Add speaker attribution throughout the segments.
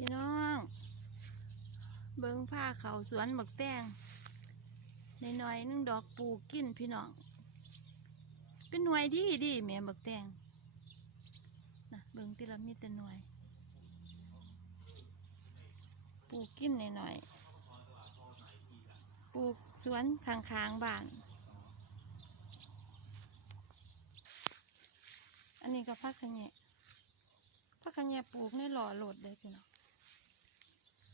Speaker 1: พี่น้อง เบิ้งผ้าเขาสวนบักแตงในหน้อยนึงดอกปูกินพี่น้อง เป็นหน่วยดีดีแม่บักแตงนะเบิ้งที่เรามีแต่หน่วย ปูกินในหน้อยปลูกสวนข้างๆบ้าน อันนี้ก็พักขะแยะพักขะแยะปลูกในหล่อโหลดเลยพี่น้อง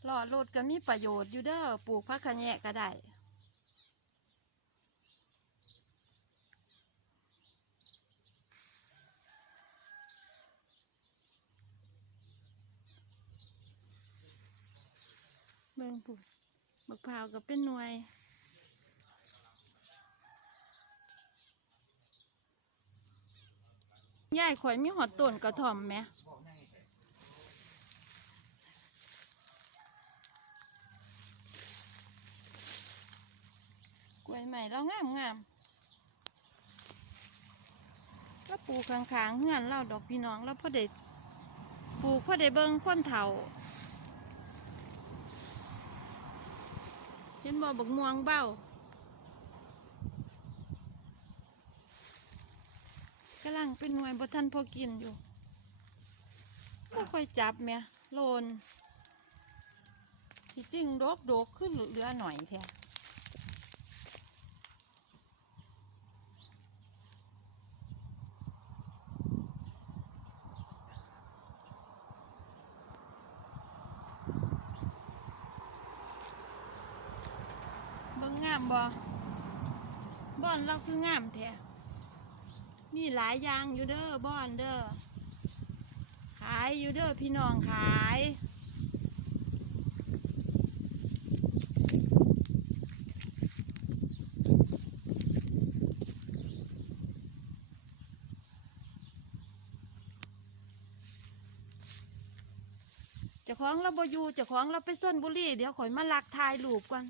Speaker 1: หล่อโหลดก็มีประโยชน์อยู่เด้อปลูกพักขะแยะก็ได้เบิ่งปลูกบักพร้าวก็เป็นหน่วยยายข่อยมีหอดต้นกระถ่อมไหม กล้วย ใหม่เรางามงามก็ปลูกข้างๆเฮือนเราดอกพี่น้องแล้วพ่อเด็ปลูกพ่อเด็เบิงคนเถาเห็นบ่บักม่วงเบ้ากำลังเป็นหน่วยบ่ทันพอกินอยู่บ่ค่อยจับแหม่โลนที่จริงดกดกขึ้นเหลือหน่อยแท้ามบ่บ่อนเราคืองามแท้มีหลายอย่างอยู่เด้อบ่อนเด้อขายอยู่เด้อพี่น้องขายเจ้าของเราบอยู่เจ้าของเราไปส้นบุรีเดี๋ยวข่อยมาลักถ่ายรูปก่อน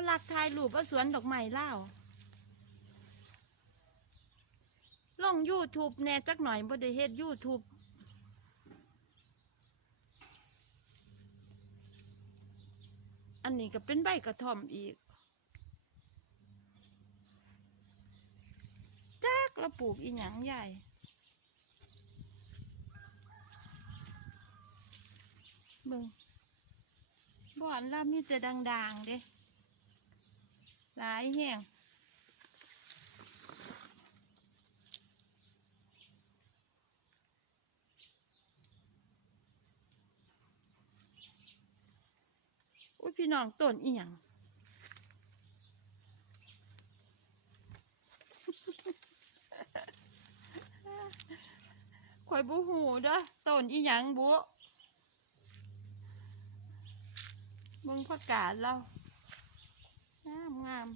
Speaker 1: มาลักถ่ายรูปว่าสวนดอกไม้เล่าลอง YouTube แน่จักหน่อยบ่ได้เฮ็ด YouTube อันนี้ก็เป็นใบกระท่อมอีกจักเราปลูกอีหยังใหญ่เบิ่งบ่อนเรามีแต่ดัง ๆ เด้ หลายแห่งอุ้ยพี่น้องต้นอีหยังข่อยบูหูเด้อต้นอีหยังบุมึงพักกาดเรางามงาม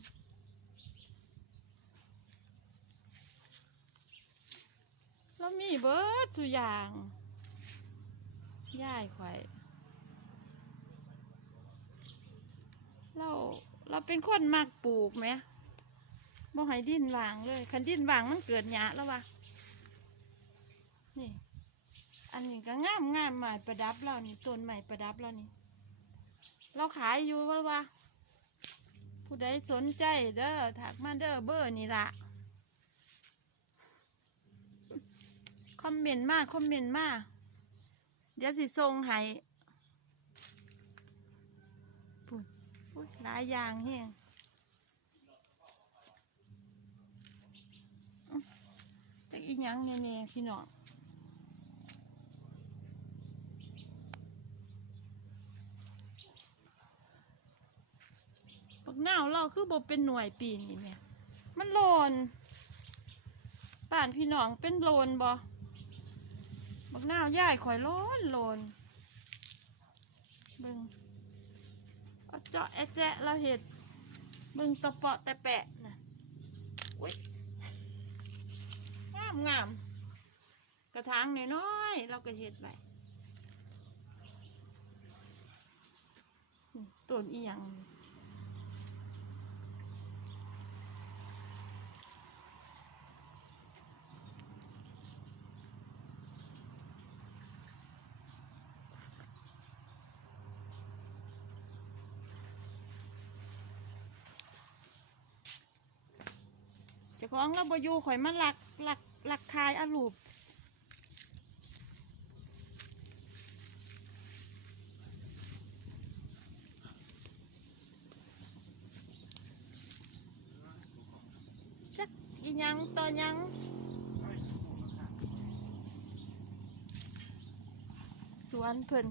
Speaker 1: เรามีเบิร์ดสุอยางย่ายข่อยเราเราเป็นคนมักปลูกไหมบ่ให้ดินวางเลยคันดินวางมันเกิดหยะแล้ววะนี่ อันนี้ก็งามงามใหม่ประดับเรานี่ต้นใหม่ประดับเรานี่ เราขายอยู่ว่าว่า ผู้ใดสนใจเด้อถักมาเด้อเบอร์นี่ละคอมเมนต์มาคอมเมนต์มาเดี๋ยวสิส่งให้ปุ่นอุ๊ยหลายอย่างเฮียงจักอีหยังเนี่ยเนี่ยพี่น้อง บักนาวเราคือบ่เป็นหน่วยปีนี่แม่มันโลนป่านพี่น้องเป็นโลนบ่บักนาวย่ายข่อยโลนโลนบิ่งเอาเจาะแอะแจะเราเห็ดบิ่งตะเปาะแต่แปะนะอุ้ยงามงามกระถางน้อยๆเราก็เห็ดไปต้นอีหยังนี่ ของเราบอยู่ข่อยมาหลักหลักหลักทายอารูปจักอีหยังต่อหยังสวนเพิ่น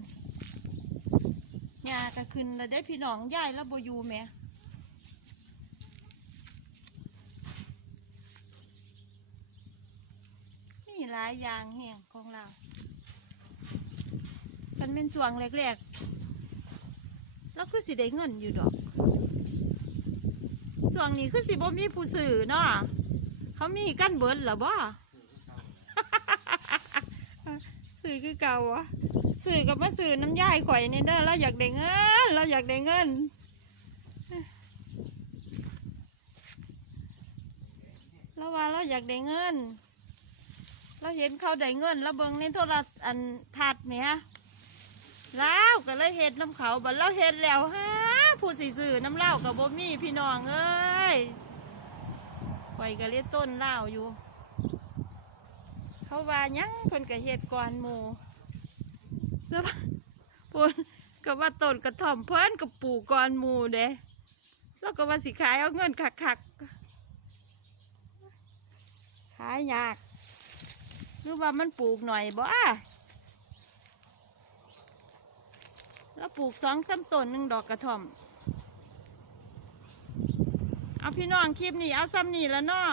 Speaker 1: หญ้าก็ขึ้นแล้วได้พี่น้องยายแล้วบอยู่แหม่ มีหลายอย่างแห่งของเรามันเป็นช่วงแรกๆแล้วคือสิได้เงินอยู่ดอกช่วงนี้คือสิบ่มีผู้ซื้อเนาะเขามีกั้นเบิดหรอบ่ซื้อคือเก่าวะสื่อกับมาสื่อน้ำย่ายข่อยนี่เด้อเราอยากได้เงินเราอยากได้เงินเราว่าเราอยากได้เงิน เราเห็นเขาได้เงินเราเบิ่งในโทรศัพท์อันทัดเนี่ยแล้วก็เลยเห็ดน้ำเขาบัดเราเห็ดแล้วฮะผู้สิสื่อน้ำเล่ากับบ่มีพี่น้องเอ้ยข่อยก็เลี้ยต้นเล่าอยู่ เขาว่ายังเพิ่นก็เฮ็ดก่อนหมูแล้วพูนก็ว่าต้นกระท่อมเพิ่นก็ปลูกก่อนหมูเด้แล้วก็ว่าสิขายเอาเงินคักๆขายยาก หรือว่ามันปลูกหน่อยบ่แล้วปลูกสองสามต้นหนึ่งดอกกระท่อม เอาพี่น้องคลิปนี้เอาซ้ำนี่แล้วเนาะ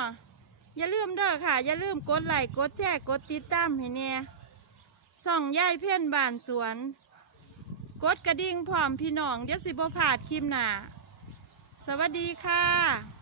Speaker 1: อย่าลืมเด้อค่ะ อย่าลืมกดไลค์กดแชร์กดติดตามให้แน่ส่องย่ายเพ่นบ้านสวน กดกระดิ่งพร้อมพี่น้องเดี๋ยวสิบพลาดคลิปหน้าสวัสดีค่ะ